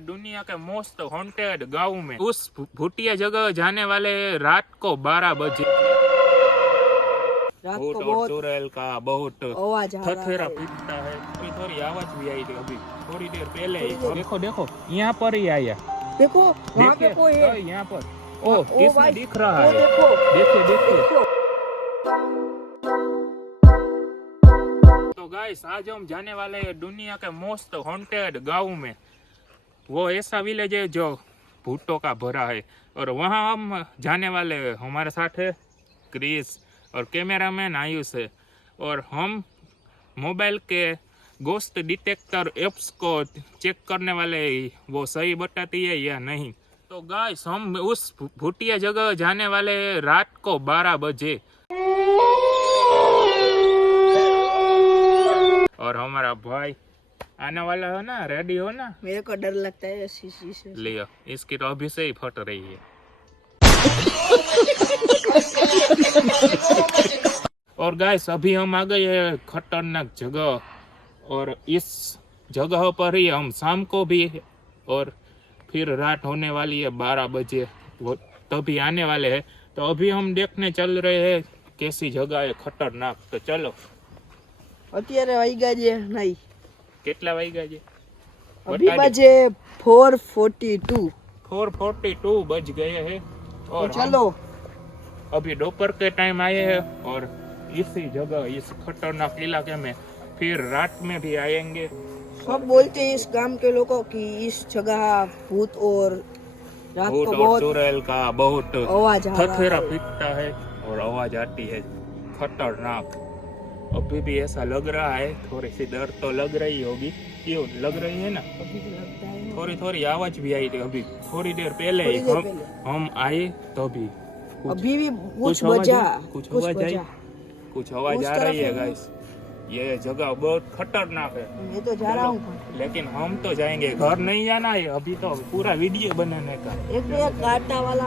दुनिया के most haunted गांव में उस भूतिया जगह जाने वाले रात को 12 बजे रात भूत को और बहुत चुड़ैल का बहुत आवाज आ रहा थथेरा है। पीटता है। अभी थोड़ी आवाज भी आई थी, अभी थोड़ी देर पहले ही। देखो देखो यहाँ पर ही आया, देखो वहाँ पे कोई है। यहाँ पर ओ किसमें भाई, दिख रहा वो है? देखो देखिए देखिए। देखो। तो गाइस आज हम जाने वाले हैं दुनिया के मोस्ट हॉन्टेड गांव में। वो ऐसा विलेज है जो भूतों का भरा है और वहाँ हम जाने वाले हैं। हमारे साथ है क्रिस और कैमरामैन आयुष है और हम मोबाइल के गोस्ट डिटेक्टर एप्स को चेक करने वाले वो सही बताती है या नहीं। तो गाइस हम उस भूतिया जगह जाने वाले हैं रात को 12 बजे और हमारा भाई आने वाला हो ना, रेडी हो ना? मेरे को डर लगता है शीशी से। लियो, इसकी तो अभी से ही फट रही है। और गाइस अभी हम आ गए हैं खतरनाक जगह और इस जगह पर ही हम शाम को भी और फिर रात होने वाली है 12 बजे वो तभी आने वाले हैं। तो अभी हम देखने चल रहे हैं कैसी जगह है खतरनाक। तो चलो। અત્યારે વાગ્યા છે નહીં, કેટલા વાગ્યા છે? अभी बजे 4:42। 4:42 बज गए हैं और तो चलो अभी दोपहर के टाइम आए हैं और इसी जगह इस खतरनाक इलाके में फिर रात में भी आएंगे। सब बोलते हैं इस गांव के लोगों की इस जगह भूत और रात भूत को और बहुत चुड़ैल का बहुत आवाज आ रहा थथेरा है। पीटता है और आवाज आती है खतरनाक। अभी भी ऐसा लग रहा है, थोड़ी सी डर तो लग रही होगी। क्यों लग रही है ना? अभी तो लगता है थोड़ी थोड़ी आवाज भी आई थी अभी थोड़ी देर पहले थोड़ी ही देर पहले। हम आए तो भी अभी भी कुछ आवाज बजा आई? कुछ आवाज आई? कुछ आवाज उस आ तरफ रही है है। गाइस। ये जगह बहुत खतरनाक है। मैं तो जा रहा हूँ। लेकिन हम तो जाएंगे, घर नहीं जाना है अभी, तो पूरा वीडियो बनाने का। एक तो ये कांटा वाला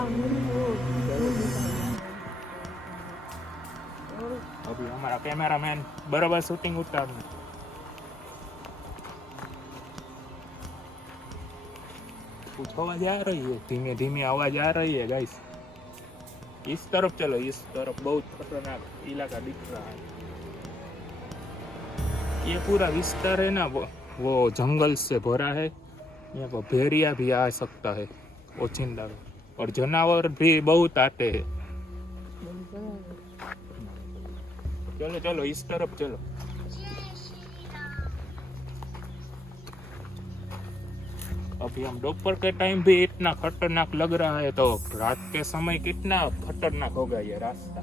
अभी हमारा कैमरामैन बराबर शूटिंग उतारने। कुछ आवाज आ रही है, धीमे धीमे आवाज आ रही है गाइस। इस तरफ चलो, इस तरफ बहुत खतरनाक इलाका दिख रहा है। ये पूरा विस्तार है ना वो जंगल से भरा है। यहाँ पर भेड़िया भी आ सकता है ओचिंदा, और जानवर भी बहुत आते हैं। चलो चलो इस तरफ चलो। अभी हम दोपहर के टाइम भी इतना खतरनाक लग रहा है, तो रात के समय कितना खतरनाक होगा ये रास्ता।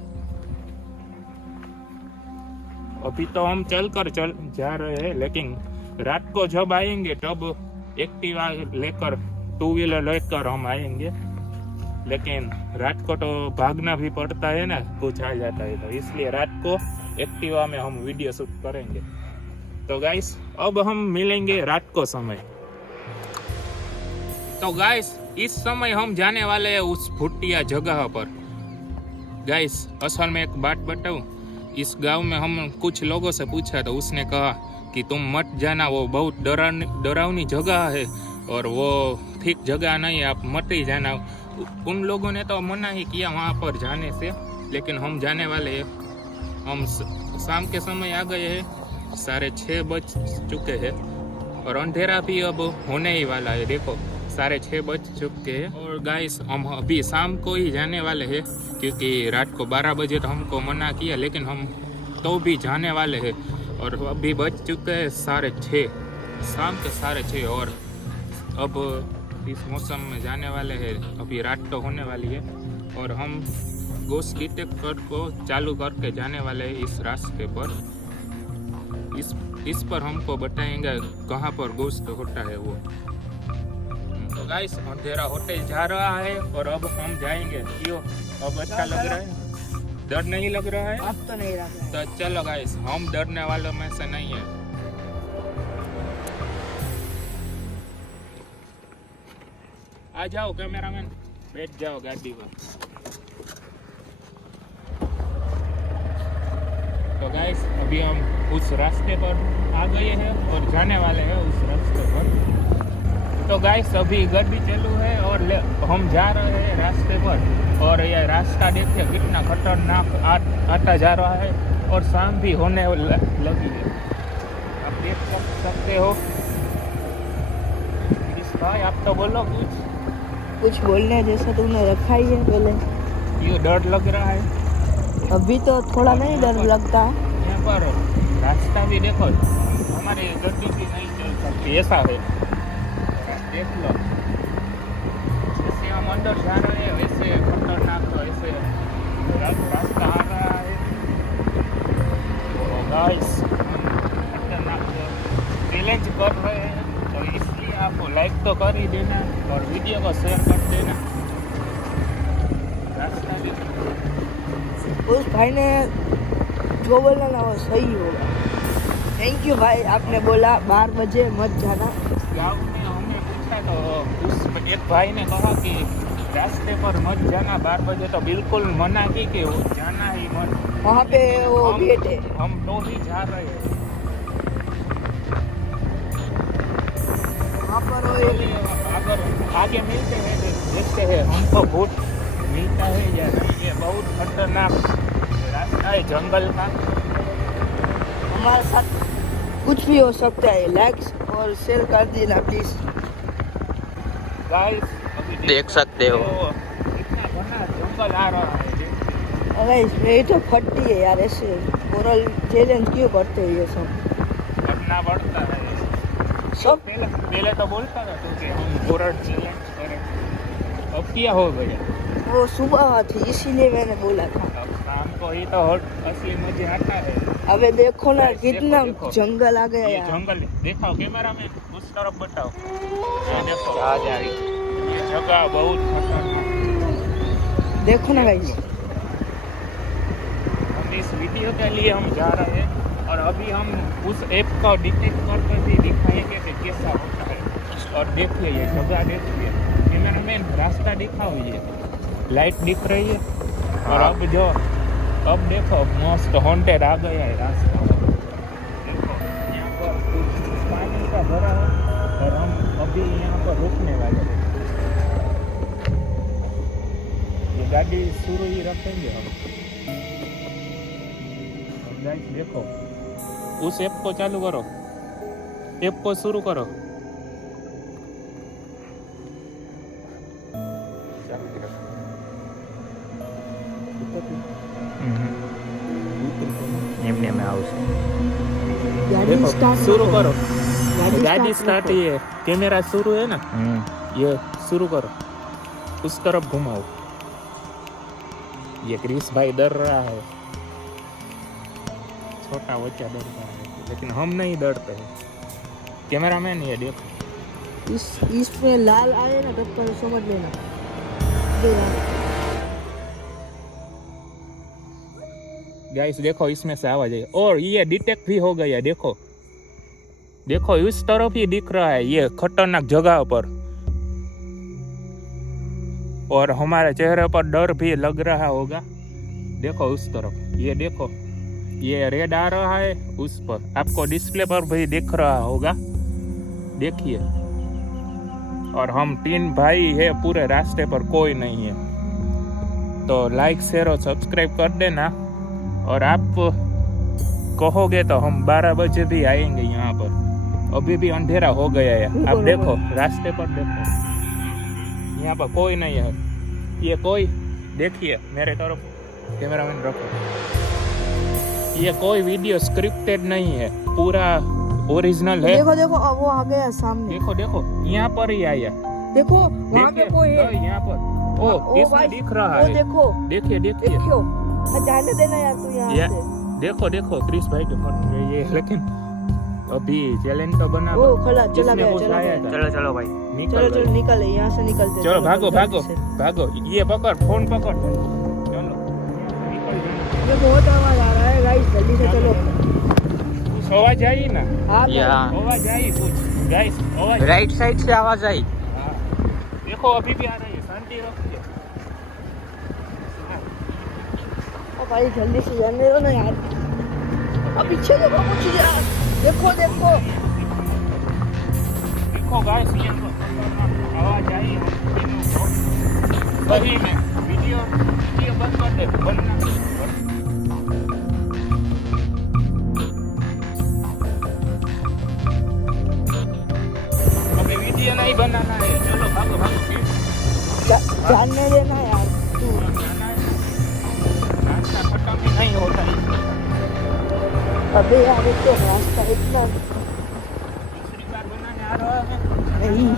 अभी तो हम चल जा रहे हैं, लेकिन रात को जब आएंगे तब एक्टिवा लेकर, 2 व्हीलर लेकर हम आएंगे। लेकिन रात को तो भागना भी पड़ता है ना, कुछ आ जाता है, तो इसलिए रात को एक्टिवा में हम वीडियो शूट करेंगे। तो गाइस अब हम मिलेंगे रात को समय। तो गाइस इस समय हम जाने वाले हैं उस भूतिया जगह पर। गाइस असल में एक बात बताऊं, इस गांव में हम कुछ लोगों से पूछा तो उसने कहा कि तुम मत जाना, वो बहुत डरावनी जगह है और वो ठीक जगह नहीं, आप मत ही जाना। उन लोगों ने तो मना ही किया वहाँ पर जाने से, लेकिन हम जाने वाले हैं। हम शाम के समय आ गए हैं, 6:30 बज चुके हैं और अंधेरा भी अब होने ही वाला है। देखो 6:30 बज चुके हैं और गाइस हम अभी शाम को ही जाने वाले हैं, क्योंकि रात को 12 बजे तो हमको मना किया, लेकिन हम तो भी जाने वाले हैं। और अभी बज चुके हैं 6:30, शाम के 6:30 और अब इस मौसम में जाने वाले हैं। अभी रात तो होने वाली है और हम गोस्ट डिटेक्टर को चालू करके जाने वाले हैं इस रास्ते पर। इस पर हमको बताएंगे कहाँ पर गोस्ट होता है वो। तो गाइस अंधेरा होते जा रहा है और अब हम जाएंगे। क्यों अब अच्छा लग रहा है? डर नहीं लग रहा है? अब तो नहीं रहा। तो चलो गाइस, हम डरने वालों में से नहीं है। आ जाओ कैमरामैन, बैठ जाओ गाड़ी पर। तो गाइस अभी हम उस रास्ते पर आ गए हैं और जाने वाले हैं उस रास्ते पर। तो गाइस अभी गाड़ी चालू है और हम जा रहे हैं रास्ते पर और ये रास्ता देखिए कितना खतरनाक आता जा रहा है और शाम भी होने लगी है। आप देख सकते हो। इस भाई आप तो बोलो कुछ बोलने जैसा तुमने रखा ही है पहले। ये डर लग रहा है अभी तो थोड़ा नहीं डर लगता। यहाँ पर रास्ता भी देखो, हमारी गड्डी भी नहीं चल सकती ऐसा है। देख लो, जैसे हम अंदर जा रहे हैं वैसे खतरनाक तो ऐसे रास्ता आ रहा है। तो गाइस खतरनाक चैलेंज कर रहे हैं, तो इसलिए आप लाइक तो कर ही देना और वीडियो को शेयर कर देना। रास्ता भी उस भाई ने जो बोला ना वो सही होगा। थैंक यू भाई, आपने बोला 12 बजे मत जाना। गाँव में हमने पूछा तो उस एक भाई ने कहा कि रास्ते पर मत जाना 12 बजे, तो बिल्कुल मना की कि वो जाना ही मत। वहाँ पे वो गेट है। हम तो ही जा रहे हैं वहाँ पर वो अगर आगे मिलते हैं देखते हैं हमको भूत मिलता है या नहीं। ये बहुत खतरनाक रास्ता है जंगल का। हमारे साथ कुछ भी हो सकता है। लाइक्स और शेयर कर देना प्लीज। गाइस अभी देख सकते हो कितना घना जंगल आ रहा है। अरे इसमें ये तो फटती है यार, ऐसे मोरल चैलेंज क्यों करते हो ये सब? करना पड़ता है सब पहले तो बोलता था तू कि हम मोरल चैलेंज करें, अब क्या हो गया? वो सुबह थी इसीलिए मैंने बोला था। अब शाम को ही तो असली मजा आता है। अबे देखो ना देखो, कितना देखो। जंगल आ गया ये यार। जंगल देखो, कैमरा में उस तरफ बताओ। ये देखो आ जा रही। ये जगह बहुत खतरनाक। देखो ना गाइस, हम इस वीडियो के लिए हम जा रहे हैं और अभी हम उस ऐप को डिटेक्ट करके भी दिखाएंगे कि कैसा होता है। और देखिए ये जगह देखिए, कैमरा में रास्ता दिखाओ, ये लाइट दिख रही है। और अब देखो मस्त हॉन्टेड आ गया है रास्ता। देखो यहाँ पर कुछ पानी का भरा है और हम अभी यहाँ पर रुकने वाले हैं। ये गाड़ी शुरू ही रखेंगे हम। गाइस देखो, उस ऐप को चालू करो, ऐप को शुरू करो। એમને મેં આવશે गाड़ी देखो स्टार्ट शुरू करो, गाड़ी गाड़ी स्टार्ट स्टार्ट ही है, कैमरा शुरू है ना, હમ ये शुरू करो, उस तरफ घुमाओ। ये क्रिस भाई डर रहा है, छोटा बच्चा डर रहा है, लेकिन हम नहीं डरते हैं। कैमरामैन ये देखो, इसमें लाल आए ना तब पर समझ लेना। दे यार। गाइस देखो इसमें से आवाज है और ये डिटेक्ट भी हो गया। देखो देखो इस तरफ ही दिख रहा है ये खतरनाक जगह पर, और हमारे चेहरे पर डर भी लग रहा होगा। देखो उस तरफ, ये देखो ये रेड आ रहा है, उस पर आपको डिस्प्ले पर भी दिख रहा होगा, देखिए। और हम 3 भाई है पूरे रास्ते पर, कोई नहीं है। तो लाइक शेयर और सब्सक्राइब कर देना। और आप कहोगे तो हम 12 बजे भी आएंगे यहाँ पर। अभी भी अंधेरा हो गया है, आप देखो रास्ते पर देखो, यहाँ पर कोई नहीं है। ये कोई देखिए मेरे तरफ कैमरामैन रखो, ये कोई वीडियो स्क्रिप्टेड नहीं है, पूरा ओरिजिनल है। देखो देखो अब वो आ गया सामने। देखो देखो यहाँ पर ही आया, देखो वहाँ पे कोई है। यहाँ पर ओ इसमें भाई, दिख रहा वो है, देखो देखिए देखिए देखो। जाने देना यार तू यहाँ ये से। देखो देखो क्रिस भाई के फोन में ये, लेकिन अभी चैलेंज तो बना। वो खड़ा चला जिसने गया, वो चला लाया गया। था। ચલો ચલો ભાઈ निकल चलो गए। चलो निकल यहाँ से निकलते। चलो भागो जल्दी भागो से। भागो, ये पकड़, फोन पकड़, चलो निकल जाओ। ये बहुत आवाज आ रहा है गाइस, जल्दी से चलो। कुछ आवाज आई ना, हाँ યા आवाज आई कुछ गाइस, आवाज। રાઈટ સાઈડ से आवाज आई हाँ, देखो अभी भी आ रही है, शांति रखिए। ओ भाई जल्दी से जाने दो ना यार। अब पीछे देखो कुछ यार, देखो देखो। देखो गाइस ये आवाज आई वही में वीडियो बंद कर दे बंद ना अभी वीडियो नहीं बनाना है चलो भागो भागो जानने देना यार तू रास्ता खत्म ही नहीं होता है अबे यार ये तो रास्ता इतना दूसरी बार बनाने आ रहा है नहीं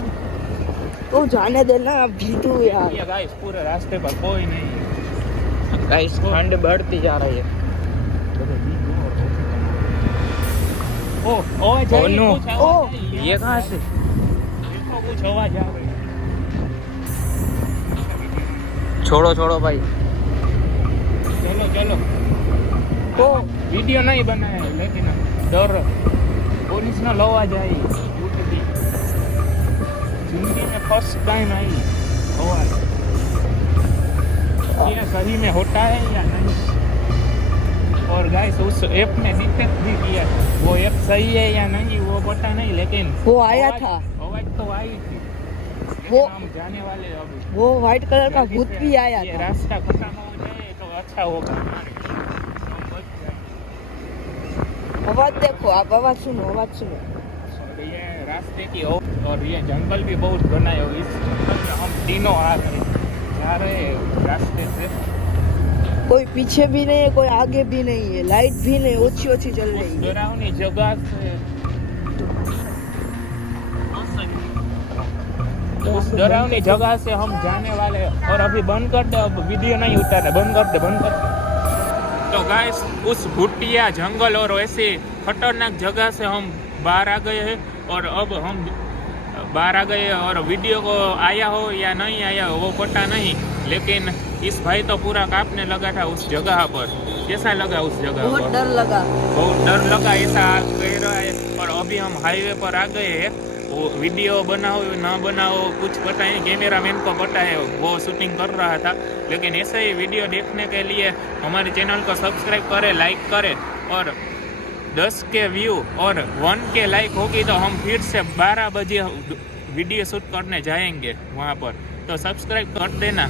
तो जाने देना अभी तू यार ये गाइस पूरे रास्ते पर कोई नहीं गाइस ठंड बढ़ती जा रही है। ओ ओ Oh, no. कुछ आवाज आई। ये कहाँ से? देखो कुछ आवाज आ रही है छोड़ो छोड़ो भाई। चलो चलो तो वीडियो नहीं बनाया है, लेकिन डर पुलिस न आवाज आई उठती जिंदगी में फर्स्ट टाइम आई आवाज ये सही में होता है या नहीं। और गाइस उस ऐप में डिटेक्ट भी किया वो ऐप सही है या नहीं वो पता नहीं, लेकिन वो आया आवाज- था आवाज तो आई थी लेकिन वो- हम जाने वाले अब वो व्हाइट कलर का भूत भी आया ये था रास्ता खत्म हो जाए तो अच्छा होगा हमारे लिए। हम बच जाएंगे। आवाज देखो आप आवाज सुनो और ये रास्ते की और ये जंगल भी बहुत घना है इस जंगल में हम तीनों जा रहे हैं रास्ते से कोई पीछे भी नहीं है कोई आगे भी नहीं है लाइट भी नहीं ओछी ओछी जल उस रही है डरावनी जगह से उस डरावनी जगह से हम जाने वाले हैं और अभी बंद कर दे अब वीडियो नहीं उतारे बंद कर दे तो गाइस उस भुट्टिया जंगल और ऐसी खतरनाक जगह से हम बाहर आ गए हैं और अब हम बाहर आ गए और वीडियो को आया हो या नहीं आया हो वो पता नहीं, लेकिन इस भाई तो पूरा कांपने लगा था उस जगह पर। कैसा लगा उस जगह बहुत पर? डर लगा बहुत डर लगा ऐसा कह रहा है। और अभी हम हाईवे पर आ गए हैं वो वीडियो बनाओ ना बनाओ कुछ पता नहीं, कैमरामैन को पता है वो शूटिंग कर रहा था, लेकिन ऐसे ही वीडियो देखने के लिए हमारे चैनल को सब्सक्राइब करें लाइक करें और 10 के व्यू और 1 के लाइक होगी तो हम फिर से 12 बजे वीडियो शूट करने जाएंगे वहाँ पर, तो सब्सक्राइब कर देना।